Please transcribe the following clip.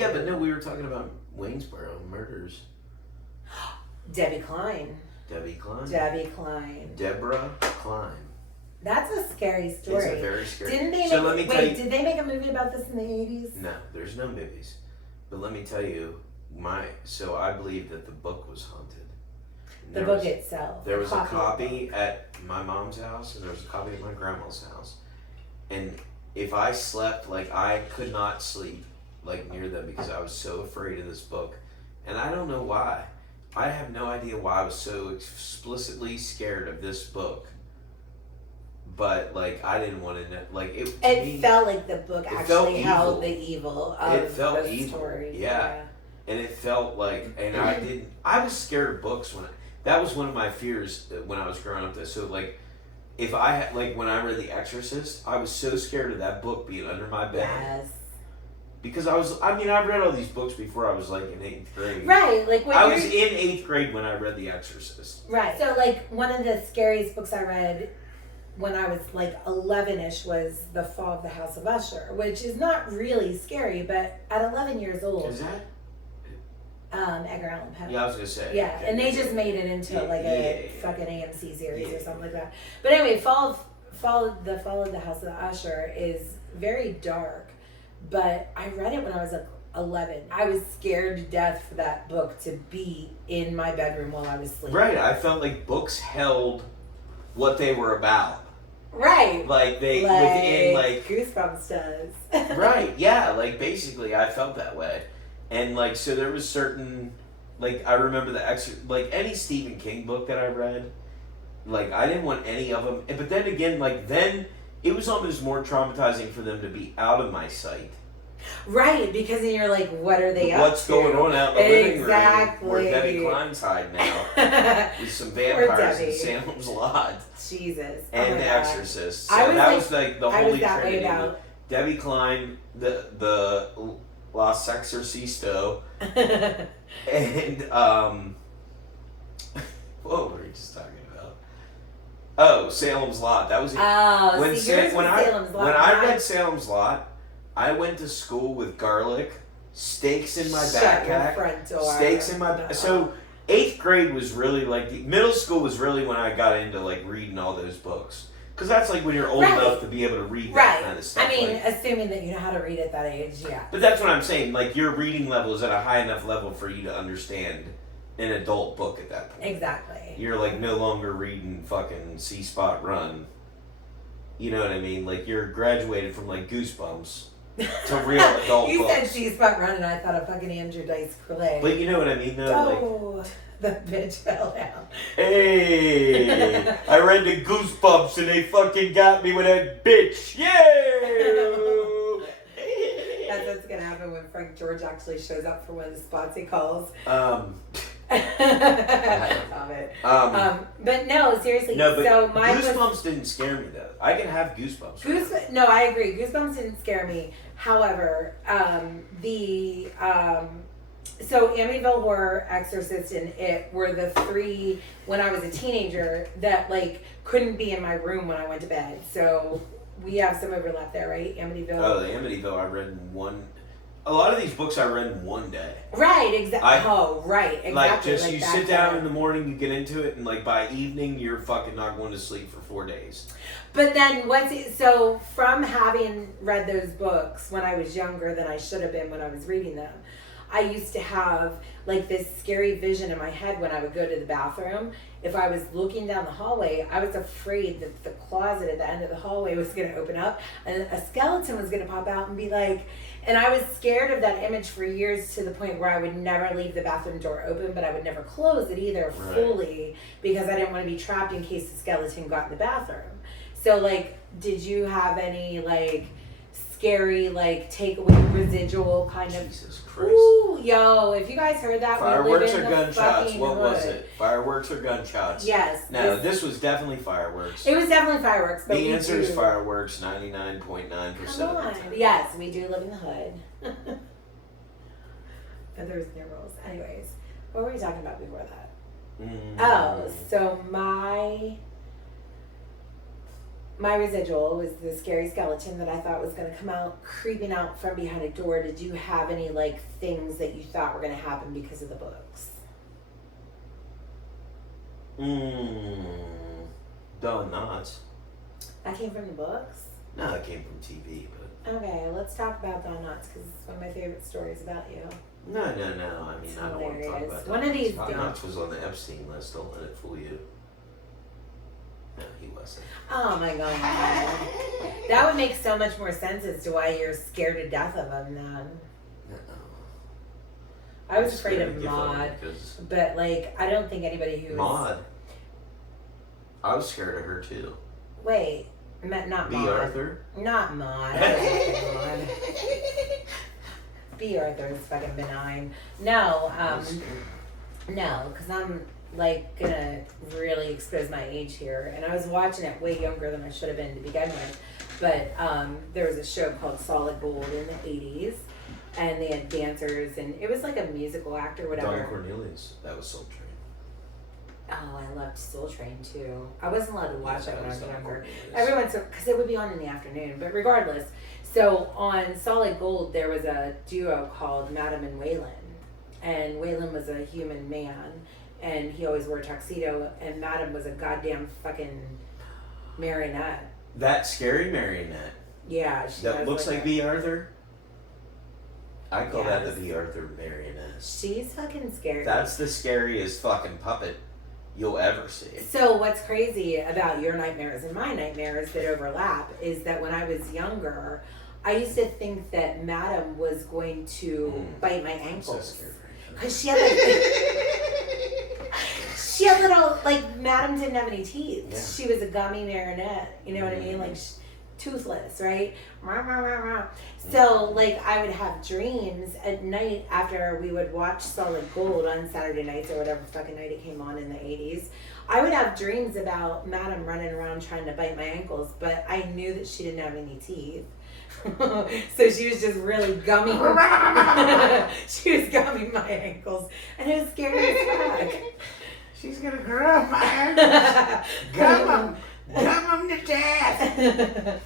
Yeah, but no, we were talking about Waynesboro murders. Debbie Klein. Debbie Klein. Debbie Klein. Deborah Klein. That's a scary story. It's a very scary. Didn't they so make, let me wait, tell you, did they make a movie about this in the 80s? No, there's no movies. But let me tell you, so I believe that the book was haunted. The book itself. There was a copy at my mom's house, and there was a copy at my grandma's house. And if I slept, like, I could not sleep, like, near them because I was so afraid of this book. And I don't know why. I have no idea why I was so explicitly scared of this book. But, like, I didn't want to know. Like, it felt like the book actually held the evil of the story. Yeah. And it felt like, and I was scared of books that was one of my fears when I was growing up. So, like, if I had, like, when I read The Exorcist, I was so scared of that book being under my bed. Yes. Because I read all these books before I was, like, in 8th grade. Right. Like, when I was in 8th grade when I read The Exorcist. Right. So, like, one of the scariest books I read when I was, like, 11-ish was The Fall of the House of Usher, which is not really scary, but at 11 years old. Is that? Edgar Allan Poe. Yeah, I was gonna say. Yeah, okay, and they just made it into a fucking AMC series or something like that. But anyway, the Fall of the House of Usher is very dark, but I read it when I was like 11. I was scared to death for that book to be in my bedroom while I was sleeping. Right, I felt like books held what they were about. Right. Like within like Goosebumps does. Right, yeah, like basically I felt that way. And, like, so there was certain, like, I remember like, any Stephen King book that I read, like, I didn't want any of them. But then again, like, then it was almost more traumatizing for them to be out of my sight. Right, because then you're like, what are they up to? What's going on out in the living room where Debbie Klein's hiding now with some vampires in Salem's Lot. Jesus. And The Exorcist. So that was, like, the Holy Trinity. Debbie Klein, the Los Exorcisto, and what were we just talking about? Oh, Salem's Lot. That was when I read Salem's Lot, I went to school with garlic, steaks in my backpack, front door. Steaks in my so 8th grade was really like middle school was really when I got into like reading all those books. Because that's like when you're old enough to be able to read that kind of stuff. I mean, assuming that you know how to read at that age, yeah. But that's what I'm saying. Like, your reading level is at a high enough level for you to understand an adult book at that point. Exactly. You're, like, no longer reading fucking C-Spot Run. You know what I mean? Like, you're graduated from, like, Goosebumps to real adult books. You said C-Spot Run, and I thought of fucking Andrew Dice Clay. But you know what I mean, though? Like, the bitch fell down. Hey, I read the Goosebumps and they fucking got me with that bitch. Yeah. That's what's gonna happen when Frank George actually shows up for one of the spots he calls. I love it. But no, seriously. No, but so Goosebumps didn't scare me though. I can have Goosebumps. No, I agree. Goosebumps didn't scare me. However, so Amityville Horror, Exorcist, and It were the three when I was a teenager that like couldn't be in my room when I went to bed. So we have some overlap there, right? Amityville. Oh, the Amityville I read in one. A lot of these books I read in one day. Right, exactly. Exactly. Like just you sit down in the morning, you get into it, and like by evening you're fucking not going to sleep for 4 days. But then so from having read those books when I was younger than I should have been when I was reading them, I used to have like this scary vision in my head when I would go to the bathroom. If I was looking down the hallway, I was afraid that the closet at the end of the hallway was going to open up and a skeleton was going to pop out and be like, and I was scared of that image for years to the point where I would never leave the bathroom door open, but I would never close it either fully because I didn't want to be trapped in case the skeleton got in the bathroom. So like, did you have any like scary like takeaway residual kind of? Jesus Christ! Ooh, yo! If you guys heard that, fireworks we live in or gunshots? What hood. Was it? Fireworks or gunshots? Yes. No, this was definitely fireworks. It was definitely fireworks. But the answer is fireworks. 99.9% of the time. Yes, we do live in the hood. And there's no rules. Anyways, what were we talking about before that? Oh, so my residual was the scary skeleton that I thought was going to come out, creeping out from behind a door. Did you have any, like, things that you thought were going to happen because of the books? Don Knotts. That came from the books? No, it came from TV, but... Okay, let's talk about Don Knotts, because it's one of my favorite stories about you. No. I mean, It's I don't want to talk hilarious. about One Don of these Knotts. Don don't. Knotts was on the Epstein list. Don't let it fool you. No, he wasn't. Oh my god. That would make so much more sense as to why you're scared to death of him then. No. I was afraid scared of to give up Maud, because but like, I don't think anybody who was... Maud. I was scared of her too. Wait, not B. Maud. Arthur? Not Maud. I don't think Maud. B. Arthur is fucking benign. No, no, because I'm like gonna really expose my age here, and I was watching it way younger than I should have been to begin with. But there was a show called Solid Gold in the 80s, and they had dancers, and it was like a musical act or whatever. Don Cornelius. That was Soul Train. Oh, I loved Soul Train too. I wasn't allowed to watch it when I was younger. Cornelius. Everyone's because it would be on in the afternoon. But regardless, so on Solid Gold there was a duo called Madam and Waylon, and Waylon was a human man, and he always wore a tuxedo, and Madam was a goddamn fucking marionette. That scary marionette. Yeah, she That has looks like a- B. Arthur. I call that Yes. the B. Arthur marionette. She's fucking scary. That's the scariest fucking puppet you'll ever see. So what's crazy about your nightmares and my nightmares that overlap is that when I was younger, I used to think that Madam was going to bite my I'm so ankles. scared for you. Because she had like, she had little, like, Madam didn't have any teeth. Yeah. She was a gummy marionette. You know what I mean? Like, toothless, right? Rah, rah, rah, rah. So, like, I would have dreams at night after we would watch Solid Gold on Saturday nights or whatever fucking night it came on in the 80s. I would have dreams about Madam running around trying to bite my ankles, but I knew that she didn't have any teeth. So she was just really gumming. She was gumming my ankles, and it was scary as fuck. She's gonna grab my ankles. Gum 'em to death.